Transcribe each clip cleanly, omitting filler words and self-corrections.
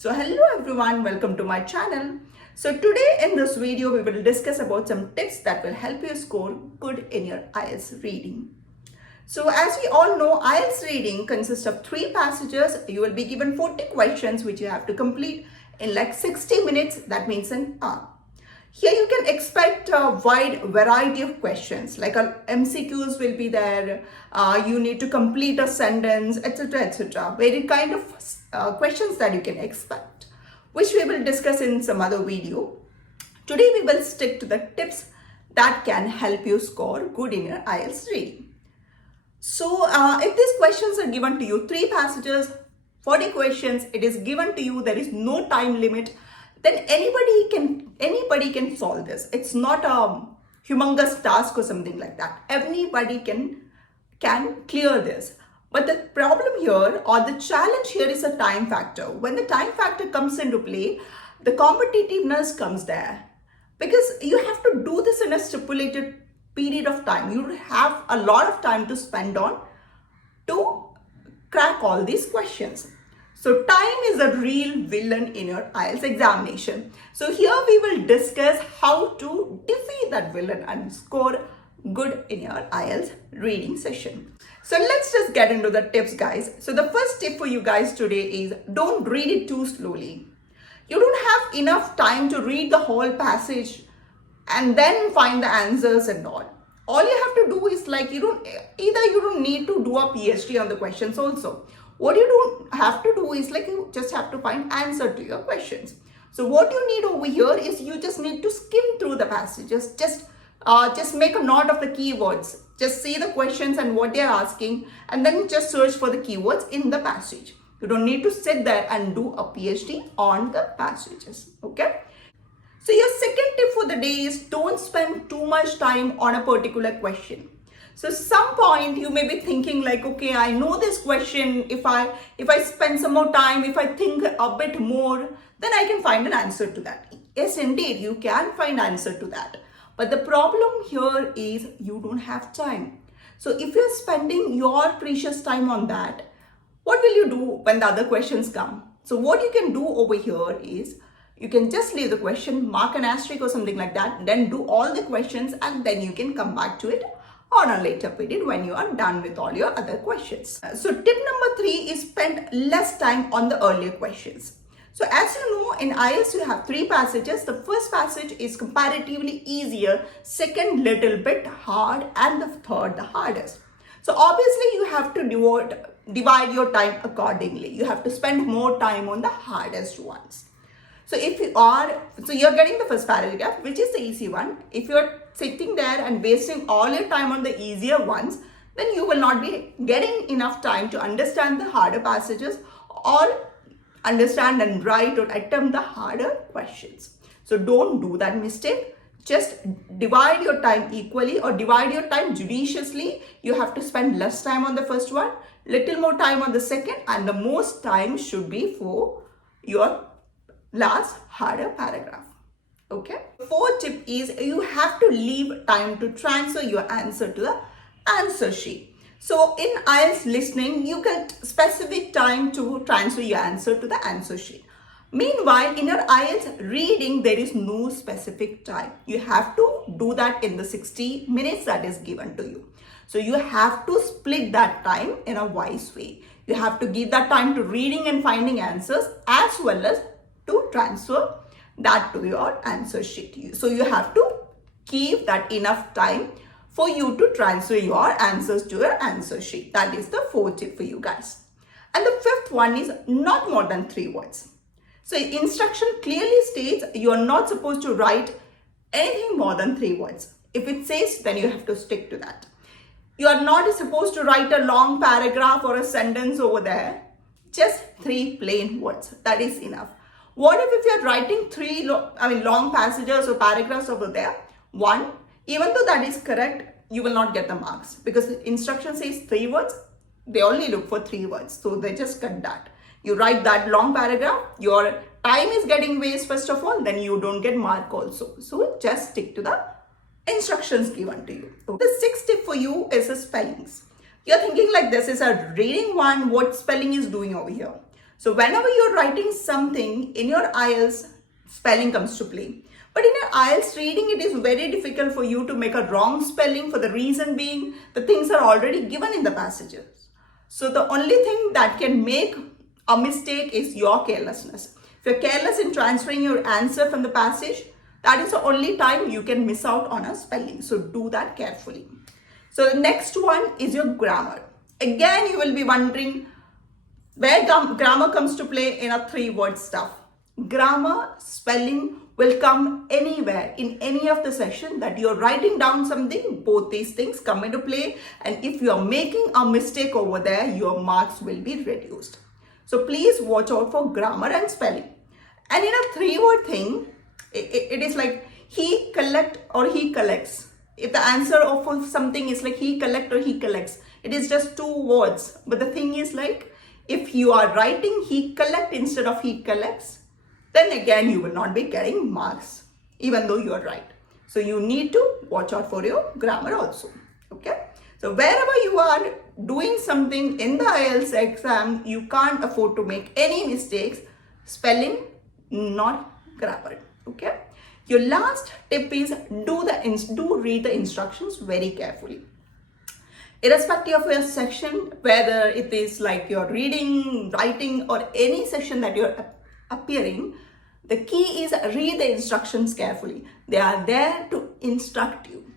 So hello everyone, welcome to my channel. So today in this video we will discuss about some tips that will help you score good in your IELTS reading. So as we all know, IELTS reading consists of 3 passages. You will be given 40 questions which you have to complete in like 60 minutes, that means an hour. Here you can expect a wide variety of questions, like MCQs will be there, you need to complete a sentence, etc, etc. Very kind of questions that you can expect, which we will discuss in some other video. Today we will stick to the tips that can help you score good in your IELTS reading. So if these questions are given to you, 3 passages, 40 questions, it is given to you, there is no time limit, then anybody can solve this. It's not a humongous task or something like that. Anybody can clear this. But the problem here or the challenge here is a time factor. When the time factor comes into play, the competitiveness comes there. Because you have to do this in a stipulated period of time. You have a lot of time to spend on to crack all these questions. So time is a real villain in your IELTS examination. So here we will discuss how to defeat that villain and score good in your IELTS reading session. So let's just get into the tips, guys. So the first tip for you guys today is don't read it too slowly. You don't have enough time to read the whole passage and then find the answers and all. All you have to do is like you don't need to do a PhD on the questions also. What you don't have to do is like you just have to find answer to your questions. So what you need over here is you just need to skim through the passages. Just make a note of the keywords. Just see the questions and what they are asking and then just search for the keywords in the passage. You don't need to sit there and do a PhD on the passages. Okay. So your second tip for the day is don't spend too much time on a particular question. So some point you may be thinking like, okay, I know this question. If I spend some more time, if I think a bit more, then I can find an answer to that. Yes, indeed, you can find answer to that. But the problem here is you don't have time. So if you're spending your precious time on that, what will you do when the other questions come? So what you can do over here is you can just leave the question, mark an asterisk or something like that, then do all the questions and then you can come back to it on a later period when you are done with all your other questions. So tip number 3 is spend less time on the earlier questions. So as you know, in IELTS you have 3 passages. The first passage is comparatively easier, second little bit hard, and the third the hardest. So obviously you have to divide your time accordingly. You have to spend more time on the hardest ones. So you're getting the first paragraph, which is the easy one. If you're sitting there and wasting all your time on the easier ones, then you will not be getting enough time to understand the harder passages or understand and write or attempt the harder questions. So don't do that mistake. Just divide your time equally or divide your time judiciously. You have to spend less time on the first one, little more time on the second, and the most time should be for your last harder paragraph. Okay. Fourth tip is you have to leave time to transfer your answer to the answer sheet. So in IELTS listening, you get specific time to transfer your answer to the answer sheet. Meanwhile, in your IELTS reading, there is no specific time. You have to do that in the 60 minutes that is given to you. So you have to split that time in a wise way. You have to give that time to reading and finding answers as well as to transfer that to your answer sheet. So you have to keep that enough time for you to transfer your answers to your answer sheet. That is the 4th tip for you guys. And the 5th one is not more than 3 words. So instruction clearly states you are not supposed to write anything more than 3 words. If it says, then you have to stick to that. You are not supposed to write a long paragraph or a sentence over there. Just 3 plain words. That is enough. What if you're writing 3 long passages or paragraphs over there? One, even though that is correct, you will not get the marks because the instruction says 3 words. They only look for 3 words. So they just cut that. You write that long paragraph, your time is getting waste first of all, then you don't get mark also. So just stick to the instructions given to you. The 6th tip for you is the spellings. You're thinking like this is a reading one, what spelling is doing over here. So whenever you're writing something in your IELTS, spelling comes to play. But in your IELTS reading, it is very difficult for you to make a wrong spelling, for the reason being the things are already given in the passages. So the only thing that can make a mistake is your carelessness. If you're careless in transferring your answer from the passage, that is the only time you can miss out on a spelling. So do that carefully. So the next one is your grammar. Again, you will be wondering where grammar comes to play in a 3-word stuff. Grammar, spelling will come anywhere in any of the session that you're writing down something. Both these things come into play, and if you are making a mistake over there, your marks will be reduced. So please watch out for grammar and spelling. And in a 3-word thing, it is like he collect or he collects. If the answer of something is like he collect or he collects, it is just 2 words. But the thing is like, if you are writing he collect instead of he collects, then again you will not be getting marks, even though you are right. So you need to watch out for your grammar also. Okay. So wherever you are doing something in the IELTS exam, you can't afford to make any mistakes. Spelling, not grammar. Okay. Your last tip is do read the instructions very carefully. Irrespective of your section, whether it is like you're reading, writing, or any section that you're appearing, the key is read the instructions carefully. They are there to instruct you.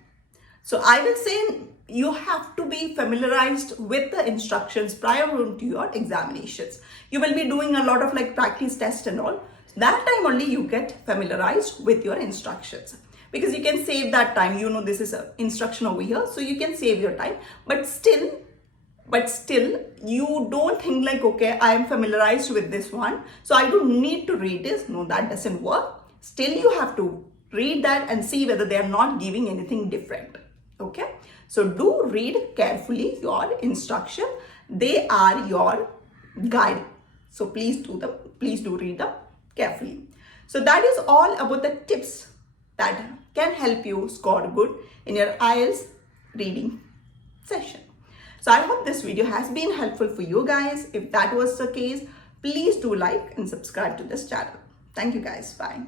So I will say you have to be familiarized with the instructions prior to your examinations. You will be doing a lot of like practice tests and all. That time only you get familiarized with your instructions, because you can save that time. You know, this is an instruction over here, so you can save your time. But still you don't think like, okay, I am familiarized with this one, so I don't need to read this. No, that doesn't work. Still you have to read that and see whether they are not giving anything different. Okay, so do read carefully your instruction. They are your guide, so please do read them carefully. So that is all about the tips that can help you score good in your IELTS reading session. So I hope this video has been helpful for you guys. If that was the case, please do like and subscribe to this channel. Thank you guys. Bye.